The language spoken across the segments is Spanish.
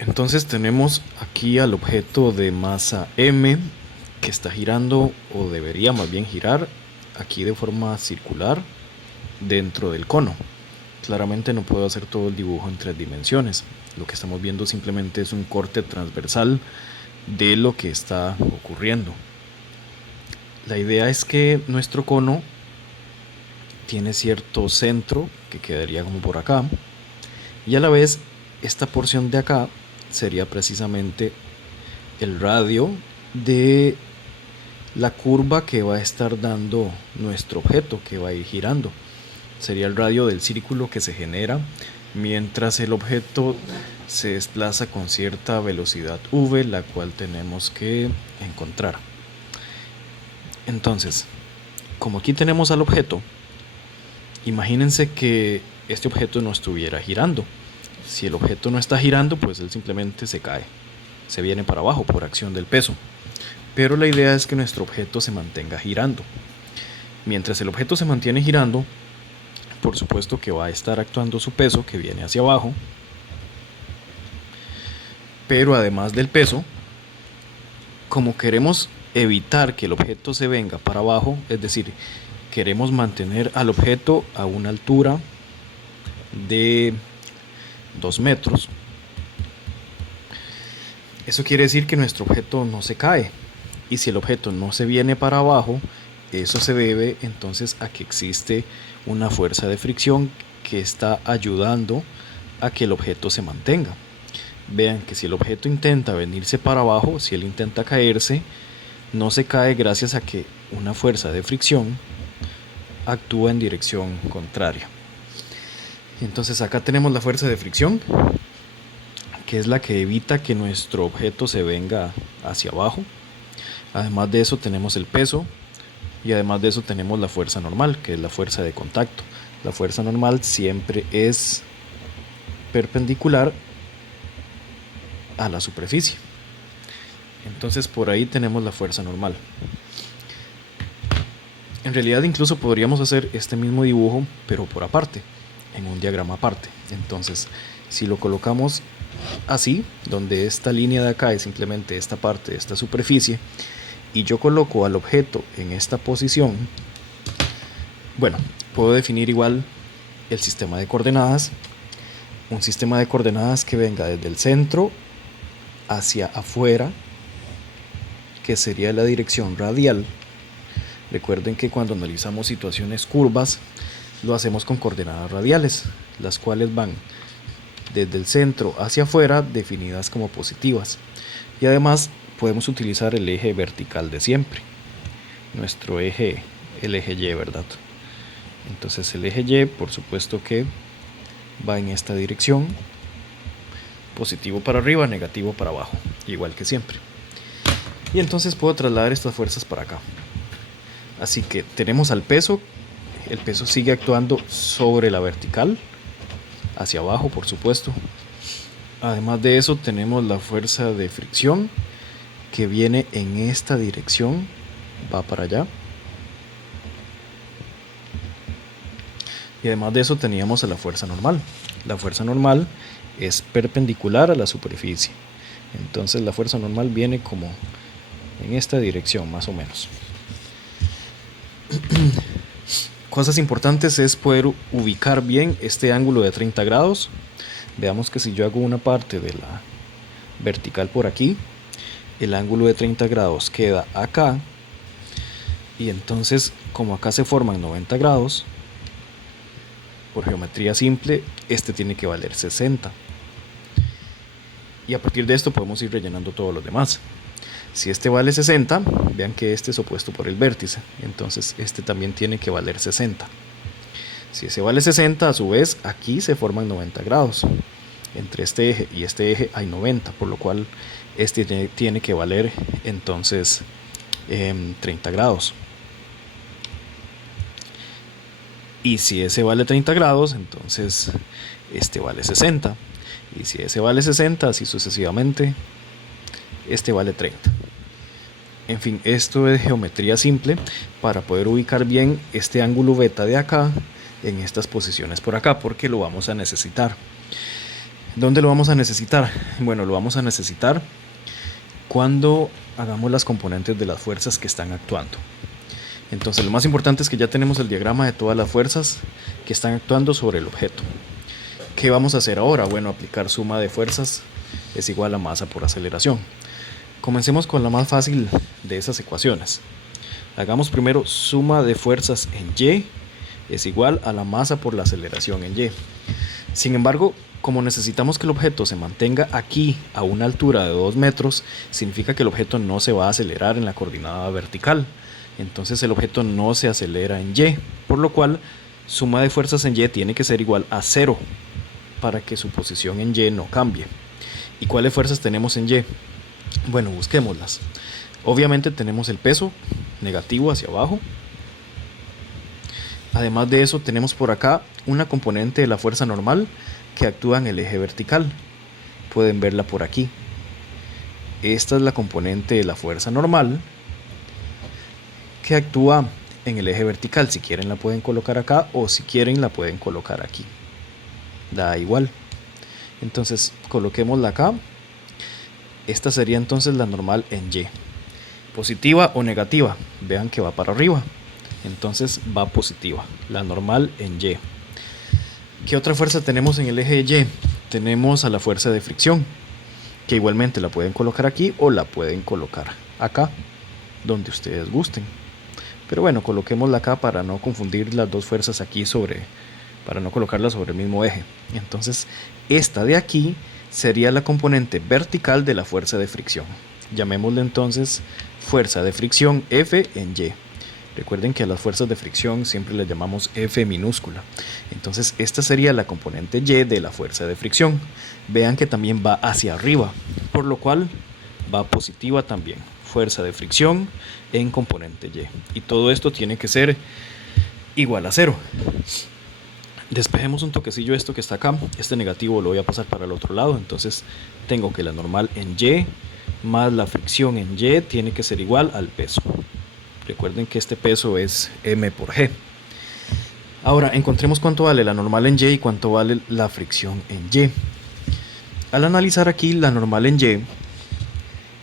Entonces tenemos aquí al objeto de masa m que está girando, o debería más bien girar, aquí de forma circular dentro del cono. Claramente no puedo hacer todo el dibujo en 3 dimensiones. Lo que estamos viendo simplemente es un corte transversal de lo que está ocurriendo. La idea es que nuestro cono tiene cierto centro que quedaría como por acá, y a la vez esta porción de acá sería precisamente el radio de la curva que va a estar dando nuestro objeto, que va a ir girando. Sería el radio del círculo que se genera mientras el objeto se desplaza con cierta velocidad v, la cual tenemos que encontrar. Entonces, como aquí tenemos al objeto, imagínense que este objeto no estuviera girando. Si el objeto no está girando, pues él simplemente se cae, se viene para abajo por acción del peso. Pero la idea es que nuestro objeto se mantenga girando. Mientras el objeto se mantiene girando, por supuesto que va a estar actuando su peso, que viene hacia abajo. Pero además del peso, como queremos evitar que el objeto se venga para abajo, es decir, queremos mantener al objeto a una altura de 2 metros. Eso quiere decir que nuestro objeto no se cae. Y si el objeto no se viene para abajo, eso se debe entonces a que existe una fuerza de fricción que está ayudando a que el objeto se mantenga. Vean que si el objeto intenta venirse para abajo, si él intenta caerse, no se cae gracias a que una fuerza de fricción actúa en dirección contraria. Entonces acá tenemos la fuerza de fricción, que es la que evita que nuestro objeto se venga hacia abajo. Además de eso tenemos el peso, y además de eso tenemos la fuerza normal, que es la fuerza de contacto. La fuerza normal siempre es perpendicular a la superficie. Entonces por ahí tenemos la fuerza normal. En realidad incluso podríamos hacer este mismo dibujo, pero por aparte, en un diagrama aparte. Entonces, si lo colocamos así, donde esta línea de acá es simplemente esta parte de esta superficie, y yo coloco al objeto en esta posición, bueno, puedo definir igual el sistema de coordenadas, un sistema de coordenadas que venga desde el centro hacia afuera, que sería la dirección radial. Recuerden que cuando analizamos situaciones curvas, lo hacemos con coordenadas radiales, las cuales van desde el centro hacia afuera definidas como positivas. Y además podemos utilizar el eje vertical de siempre, nuestro eje, el eje Y, ¿verdad? Entonces el eje Y, por supuesto que va en esta dirección, positivo para arriba, negativo para abajo, igual que siempre. Y entonces puedo trasladar estas fuerzas para acá. Así que tenemos al peso, el peso sigue actuando sobre la vertical, hacia abajo por supuesto. Además de eso tenemos la fuerza de fricción, que viene en esta dirección, va para allá. Y además de eso teníamos a la fuerza normal. La fuerza normal es perpendicular a la superficie. Entonces la fuerza normal viene como en esta dirección más o menos. Cosas importantes es poder ubicar bien este ángulo de 30 grados. Veamos que si yo hago una parte de la vertical por aquí, el ángulo de 30 grados queda acá, y entonces como acá se forman 90 grados, por geometría simple, este tiene que valer 60. Y a partir de esto podemos ir rellenando todos los demás. Si este vale 60, vean que este es opuesto por el vértice, entonces este también tiene que valer 60. Si ese vale 60, a su vez, aquí se forman 90 grados. Entre este eje y este eje hay 90, por lo cual este tiene que valer entonces 30 grados. Y si ese vale 30 grados, entonces este vale 60. Y si ese vale 60, así sucesivamente, este vale 30. En fin, esto es geometría simple para poder ubicar bien este ángulo beta de acá en estas posiciones por acá, porque lo vamos a necesitar. ¿Dónde lo vamos a necesitar? Bueno, lo vamos a necesitar cuando hagamos las componentes de las fuerzas que están actuando. Entonces lo más importante es que ya tenemos el diagrama de todas las fuerzas que están actuando sobre el objeto. ¿Qué vamos a hacer ahora? Bueno, aplicar suma de fuerzas es igual a masa por aceleración. Comencemos con la más fácil de esas ecuaciones. Hagamos primero suma de fuerzas en Y es igual a la masa por la aceleración en Y. Sin embargo, como necesitamos que el objeto se mantenga aquí a una altura de 2 metros, significa que el objeto no se va a acelerar en la coordenada vertical. Entonces el objeto no se acelera en Y, por lo cual suma de fuerzas en Y tiene que ser igual a 0 para que su posición en Y no cambie. ¿Y cuáles fuerzas tenemos en Y? Bueno, busquémoslas. Obviamente tenemos el peso negativo hacia abajo. Además de eso tenemos por acá una componente de la fuerza normal que actúa en el eje vertical. Pueden verla por aquí. Esta es la componente de la fuerza normal que actúa en el eje vertical. Si quieren la pueden colocar acá o si quieren la pueden colocar aquí. Da igual. Entonces coloquémosla acá. Esta sería entonces la normal en Y. Positiva o negativa. Vean que va para arriba. Entonces va positiva. La normal en Y. ¿Qué otra fuerza tenemos en el eje de Y? Tenemos a la fuerza de fricción, que igualmente la pueden colocar aquí o la pueden colocar acá, donde ustedes gusten. Pero bueno, coloquémosla acá para no confundir las dos fuerzas aquí para no colocarlas sobre el mismo eje. Entonces, esta de aquí sería la componente vertical de la fuerza de fricción. Llamémosle entonces fuerza de fricción F en Y. Recuerden que a las fuerzas de fricción siempre les llamamos F minúscula. Entonces esta sería la componente Y de la fuerza de fricción. Vean que también va hacia arriba, por lo cual va positiva también. Fuerza de fricción en componente Y. Y todo esto tiene que ser igual a 0. Despejemos un toquecillo esto que está acá. Este negativo lo voy a pasar para el otro lado. Entonces tengo que la normal en Y más la fricción en Y tiene que ser igual al peso. Recuerden que este peso es M por G. Ahora encontremos cuánto vale la normal en Y y cuánto vale la fricción en Y. Al analizar aquí la normal en Y,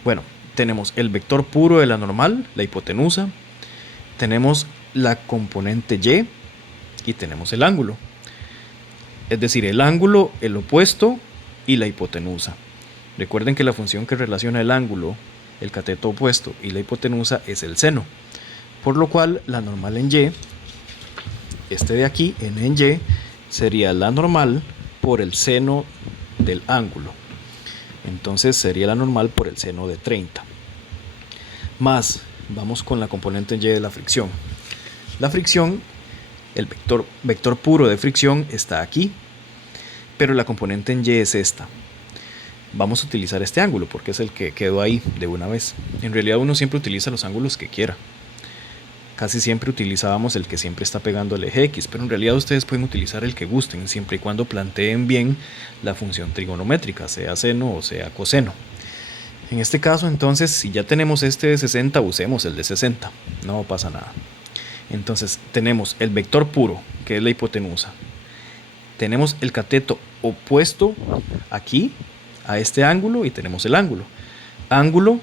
bueno, tenemos el vector puro de la normal, la hipotenusa, tenemos la componente Y y tenemos el ángulo. Es decir, el ángulo, el opuesto y la hipotenusa. Recuerden que la función que relaciona el ángulo, el cateto opuesto y la hipotenusa es el seno. Por lo cual la normal en Y, este de aquí, n en Y, sería la normal por el seno del ángulo. Entonces sería la normal por el seno de 30. Más, vamos con la componente en Y de la fricción. La fricción, el vector puro de fricción está aquí, pero la componente en Y es esta. Vamos a utilizar este ángulo porque es el que quedó ahí de una vez. En realidad uno siempre utiliza los ángulos que quiera. Casi siempre utilizábamos el que siempre está pegando el eje X, pero en realidad ustedes pueden utilizar el que gusten, siempre y cuando planteen bien la función trigonométrica, sea seno o sea coseno. En este caso, entonces, si ya tenemos este de 60, usemos el de 60, no pasa nada. Entonces, tenemos el vector puro, que es la hipotenusa. Tenemos el cateto opuesto aquí, a este ángulo, y tenemos el ángulo. Ángulo,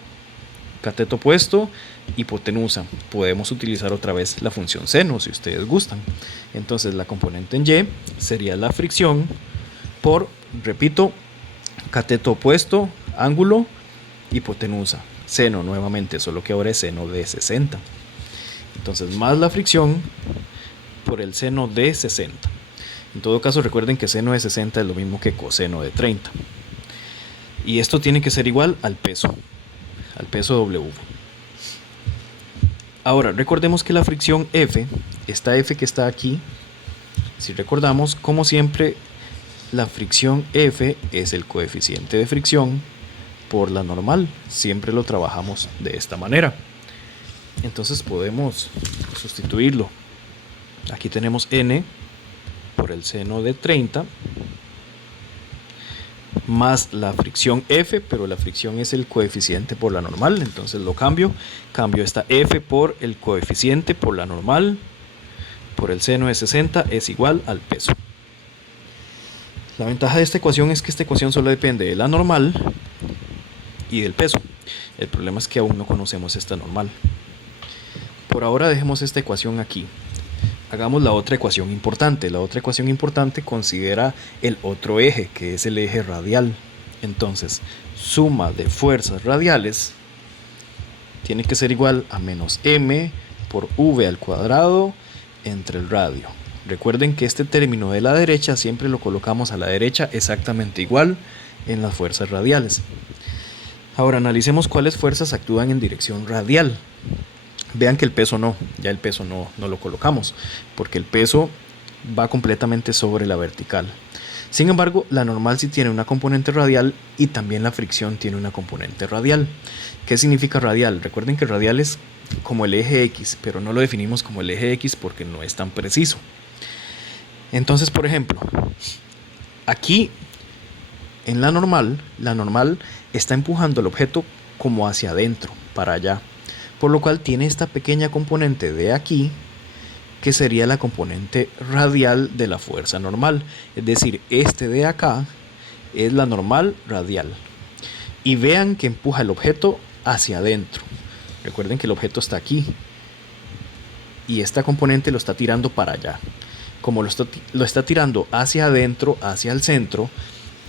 cateto opuesto, hipotenusa. Podemos utilizar otra vez la función seno si ustedes gustan. Entonces la componente en Y sería la fricción por, repito, cateto opuesto, ángulo, hipotenusa. Seno nuevamente, solo que ahora es seno de 60. Entonces más la fricción por el seno de 60. En todo caso recuerden que seno de 60 es lo mismo que coseno de 30. Y esto tiene que ser igual al peso W. Ahora, recordemos que la fricción F, esta F que está aquí, si recordamos, como siempre, la fricción F es el coeficiente de fricción por la normal. Siempre lo trabajamos de esta manera. Entonces podemos sustituirlo. Aquí tenemos N por el seno de 30 más la fricción F, pero la fricción es el coeficiente por la normal, entonces lo cambio esta F por el coeficiente por la normal por el seno de 60 es igual al peso. La ventaja de esta ecuación es que esta ecuación solo depende de la normal y del peso. El problema es que aún no conocemos esta normal. Por ahora dejemos esta ecuación aquí. Hagamos la otra ecuación importante. La otra ecuación importante considera el otro eje, que es el eje radial. Entonces, suma de fuerzas radiales tiene que ser igual a menos m por v al cuadrado entre el radio. Recuerden que este término de la derecha siempre lo colocamos a la derecha exactamente igual en las fuerzas radiales. Ahora analicemos cuáles fuerzas actúan en dirección radial. Vean que el peso no, ya el peso no lo colocamos, porque el peso va completamente sobre la vertical. Sin embargo, la normal sí tiene una componente radial y también la fricción tiene una componente radial. ¿Qué significa radial? Recuerden que radial es como el eje X, pero no lo definimos como el eje X porque no es tan preciso. Entonces, por ejemplo, aquí en la normal está empujando el objeto como hacia adentro, para allá, por lo cual tiene esta pequeña componente de aquí, que sería la componente radial de la fuerza normal. Es decir, este de acá es la normal radial. Y vean que empuja el objeto hacia adentro. Recuerden que el objeto está aquí y esta componente lo está tirando para allá. Como lo está tirando hacia adentro, hacia el centro,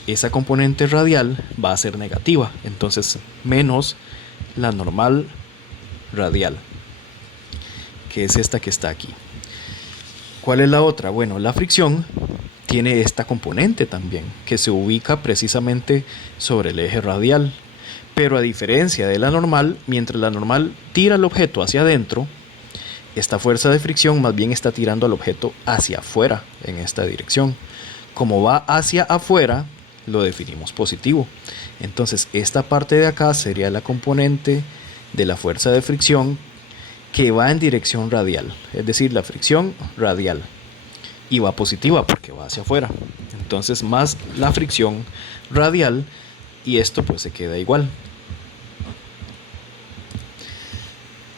esa componente radial va a ser negativa. Entonces, menos la normal radial, que es esta que está aquí. ¿Cuál es la otra? Bueno, la fricción tiene esta componente también, que se ubica precisamente sobre el eje radial. Pero a diferencia de la normal, mientras la normal tira el objeto hacia adentro, esta fuerza de fricción más bien está tirando al objeto hacia afuera en esta dirección. Como va hacia afuera, lo definimos positivo. Entonces esta parte de acá sería la componente de la fuerza de fricción que va en dirección radial, es decir, la fricción radial, y va positiva porque va hacia afuera. Entonces más la fricción radial, y esto pues se queda igual.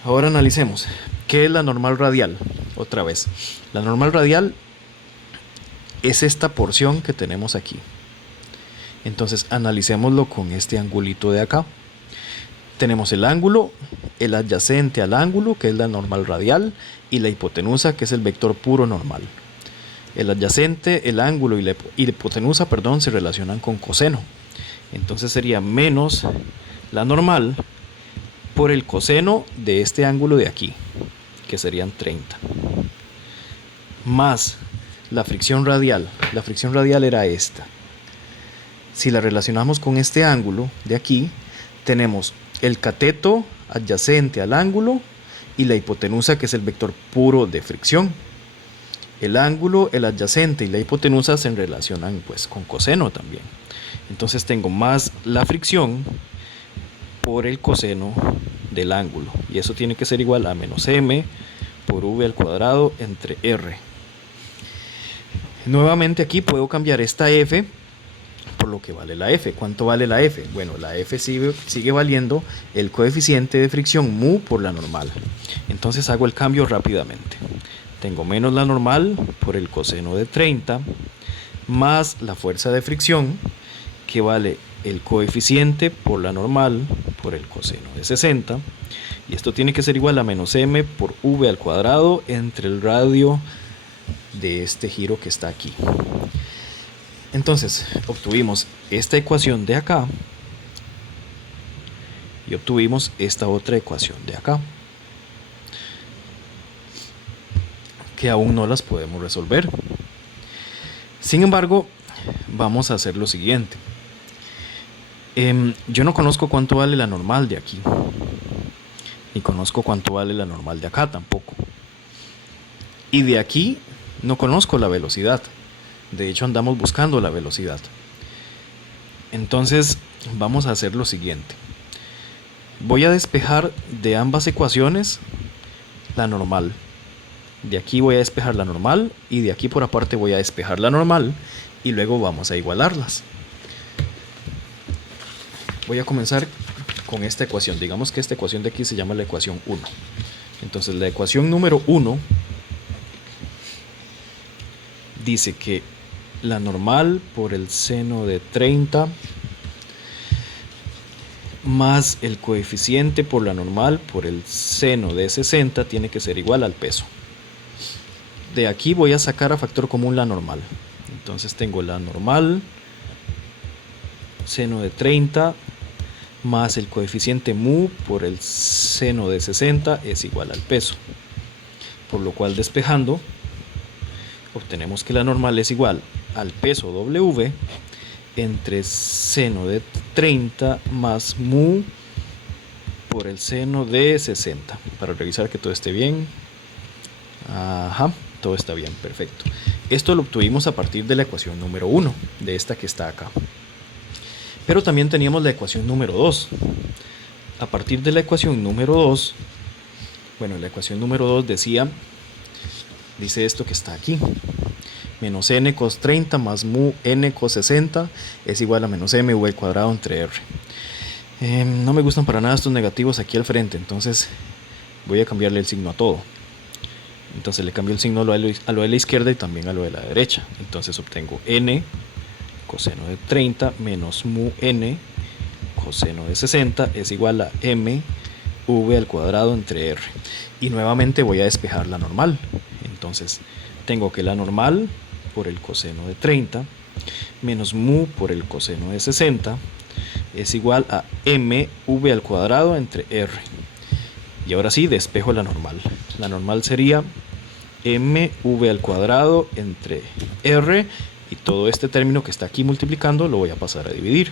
Ahora analicemos qué es la normal radial. Otra vez, la normal radial es esta porción que tenemos aquí. Entonces analicémoslo con este angulito de acá. Tenemos el ángulo, el adyacente al ángulo, que es la normal radial, y la hipotenusa, que es el vector puro normal. El adyacente, el ángulo y la hipotenusa, se relacionan con coseno. Entonces sería menos la normal por el coseno de este ángulo de aquí, que serían 30. Más la fricción radial. La fricción radial era esta. Si la relacionamos con este ángulo de aquí, tenemos el cateto adyacente al ángulo y la hipotenusa, que es el vector puro de fricción. El ángulo, el adyacente y la hipotenusa se relacionan pues con coseno también. Entonces tengo más la fricción por el coseno del ángulo, y eso tiene que ser igual a menos m por v al cuadrado entre r. Nuevamente aquí puedo cambiar esta f por lo que vale la f. ¿Cuánto vale la f? Bueno, la f sigue valiendo el coeficiente de fricción mu por la normal. Entonces hago el cambio rápidamente. Tengo menos la normal por el coseno de 30 más la fuerza de fricción, que vale el coeficiente por la normal por el coseno de 60, y esto tiene que ser igual a menos m por v al cuadrado entre el radio de este giro que está aquí. Entonces obtuvimos esta ecuación de acá y obtuvimos esta otra ecuación de acá, que aún no las podemos resolver. Sin embargo, vamos a hacer lo siguiente. Yo no conozco cuánto vale la normal de aquí, ni conozco cuánto vale la normal de acá tampoco, y de aquí no conozco la velocidad. De hecho, andamos buscando la velocidad. Entonces vamos a hacer lo siguiente. Voy a despejar de ambas ecuaciones la normal. De aquí voy a despejar la normal y de aquí por aparte voy a despejar la normal, y luego vamos a igualarlas. Voy a comenzar con esta ecuación. Digamos que esta ecuación de aquí se llama la ecuación 1. Entonces la ecuación número 1 dice que la normal por el seno de 30 más el coeficiente por la normal por el seno de 60 tiene que ser igual al peso. De aquí voy a sacar a factor común la normal. Entonces tengo la normal, seno de 30 más el coeficiente mu por el seno de 60 es igual al peso. Por lo cual, despejando, obtenemos que la normal es igual al peso W entre seno de 30 más mu por el seno de 60. Para revisar que todo esté bien. Ajá, todo está bien, perfecto. Esto lo obtuvimos a partir de la ecuación número 1, de esta que está acá. Pero también teníamos la ecuación número 2. A partir de la ecuación número 2, bueno, la ecuación número 2 dice esto que está aquí. Menos n cos 30 más mu n cos 60 es igual a menos mv al cuadrado entre r. No me gustan para nada estos negativos aquí al frente, entonces voy a cambiarle el signo a todo. Entonces le cambio el signo a lo de la izquierda y también a lo de la derecha. Entonces obtengo n coseno de 30 menos mu n coseno de 60 es igual a mv al cuadrado entre r. Y nuevamente voy a despejar la normal. Entonces tengo que la normal por el coseno de 30 menos mu por el coseno de 60 es igual a mv al cuadrado entre r. Y ahora sí despejo la normal. La normal sería mv al cuadrado entre r, y todo este término que está aquí multiplicando lo voy a pasar a dividir.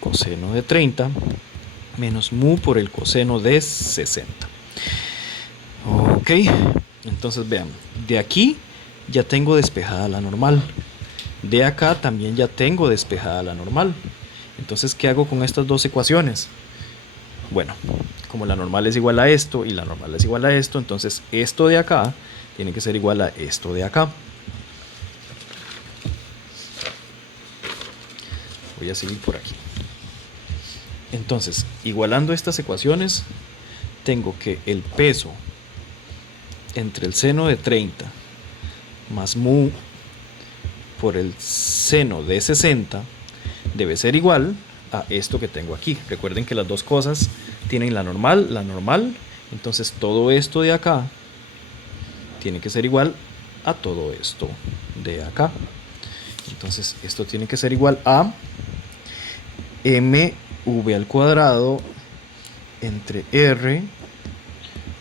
Coseno de 30 menos mu por el coseno de 60. Ok, entonces vean, de aquí ya tengo despejada la normal. De acá también ya tengo despejada la normal. Entonces, ¿qué hago con estas dos ecuaciones? Bueno, como la normal es igual a esto y la normal es igual a esto, entonces esto de acá tiene que ser igual a esto de acá. Voy a seguir por aquí. Entonces, igualando estas ecuaciones, tengo que el peso entre el seno de 30 más mu por el seno de 60 debe ser igual a esto que tengo aquí. Recuerden que las dos cosas tienen la normal, entonces todo esto de acá tiene que ser igual a todo esto de acá. Entonces esto tiene que ser igual a mv al cuadrado entre r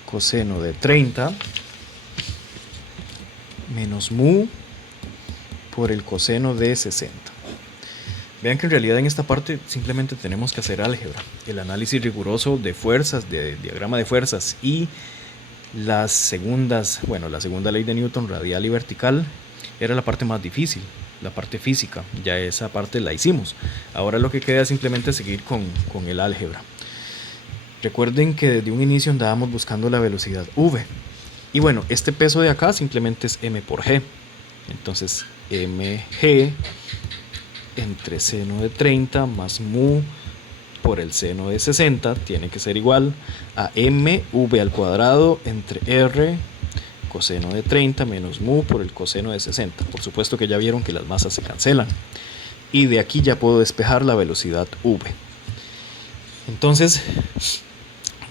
coseno de 30 menos mu por el coseno de 60. Vean que en realidad en esta parte simplemente tenemos que hacer álgebra. El análisis riguroso de fuerzas, de diagrama de fuerzas y la segunda ley de Newton, radial y vertical, era la parte más difícil, la parte física. Ya esa parte la hicimos. Ahora lo que queda es simplemente seguir con el álgebra. Recuerden que desde un inicio andábamos buscando la velocidad v. Y bueno, este peso de acá simplemente es m por g. Entonces mg entre seno de 30 más mu por el seno de 60 tiene que ser igual a mv al cuadrado entre r coseno de 30 menos mu por el coseno de 60. Por supuesto que ya vieron que las masas se cancelan. Y de aquí ya puedo despejar la velocidad v. Entonces,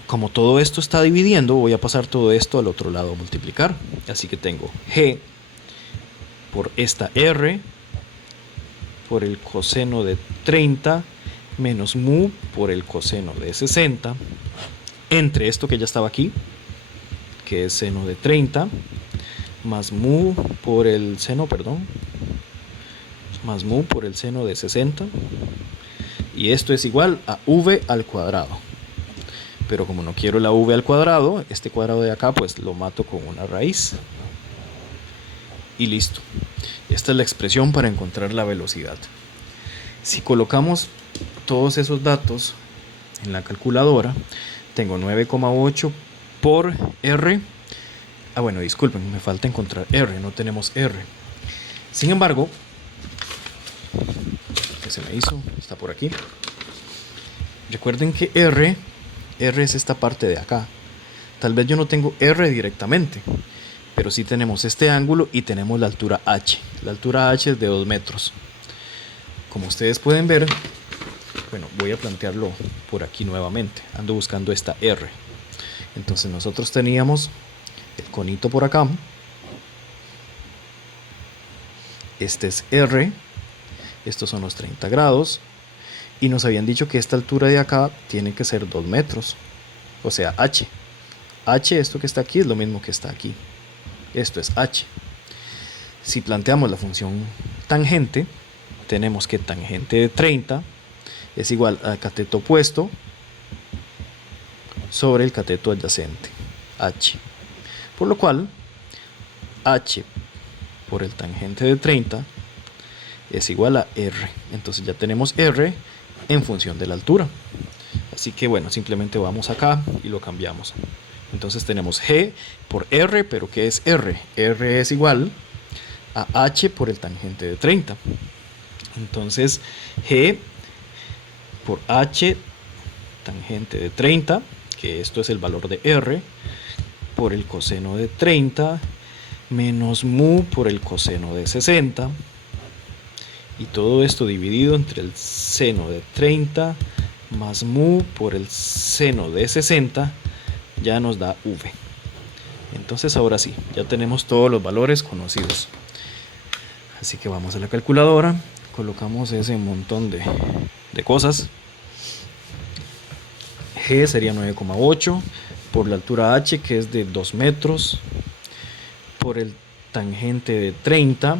como todo esto está dividiendo, voy a pasar todo esto al otro lado a multiplicar. Así que tengo g por esta r por el coseno de 30 menos mu por el coseno de 60 entre esto que ya estaba aquí, que es seno de 30 más mu por el seno, más mu por el seno de 60, y esto es igual a v al cuadrado. Pero como no quiero la v al cuadrado, este cuadrado de acá pues lo mato con una raíz y listo. Esta es la expresión para encontrar la velocidad. Si colocamos todos esos datos en la calculadora, tengo 9,8 por r. Bueno, disculpen, me falta encontrar r, no tenemos r. Sin embargo, ¿qué se me hizo? Está por aquí. Recuerden que r es esta parte de acá. Tal vez yo no tengo r directamente, pero sí tenemos este ángulo y tenemos la altura h. La altura h es de 2 metros. Como ustedes pueden ver, bueno, voy a plantearlo por aquí nuevamente. Ando buscando esta R. Entonces nosotros teníamos el conito por acá. Este es R. Estos son los 30 grados. Y nos habían dicho que esta altura de acá tiene que ser 2 metros. O sea, h. H, esto que está aquí, es lo mismo que está aquí. Esto es h. Si planteamos la función tangente, tenemos que tangente de 30 es igual al cateto opuesto sobre el cateto adyacente, h. Por lo cual, h por el tangente de 30 es igual a r. Entonces ya tenemos r en función de la altura. Así que bueno, simplemente vamos acá y lo cambiamos. Entonces tenemos g por r, pero ¿qué es r? R es igual a h por el tangente de 30. Entonces g por h tangente de 30, que esto es el valor de r, por el coseno de 30, menos mu por el coseno de 60, y todo esto dividido entre el seno de 30 más mu por el seno de 60, ya nos da v. Entonces ahora sí, ya tenemos todos los valores conocidos. Así que vamos a la calculadora, colocamos ese montón de cosas. G sería 9,8 por la altura h, que es de 2 metros, por el tangente de 30,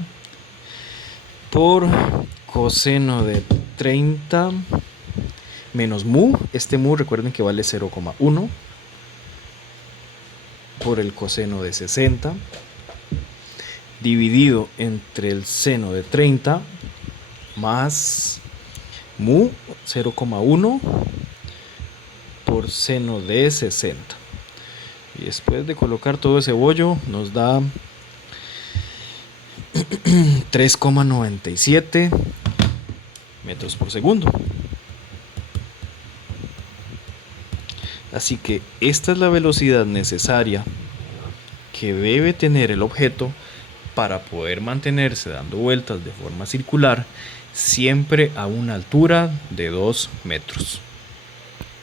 por coseno de 30 menos mu. Este mu recuerden que vale 0,1 por el coseno de 60 dividido entre el seno de 30 más mu 0,1 por seno de 60. Y después de colocar todo ese bollo nos da 3,97 metros por segundo. Así que esta es la velocidad necesaria que debe tener el objeto para poder mantenerse dando vueltas de forma circular siempre a una altura de 2 metros.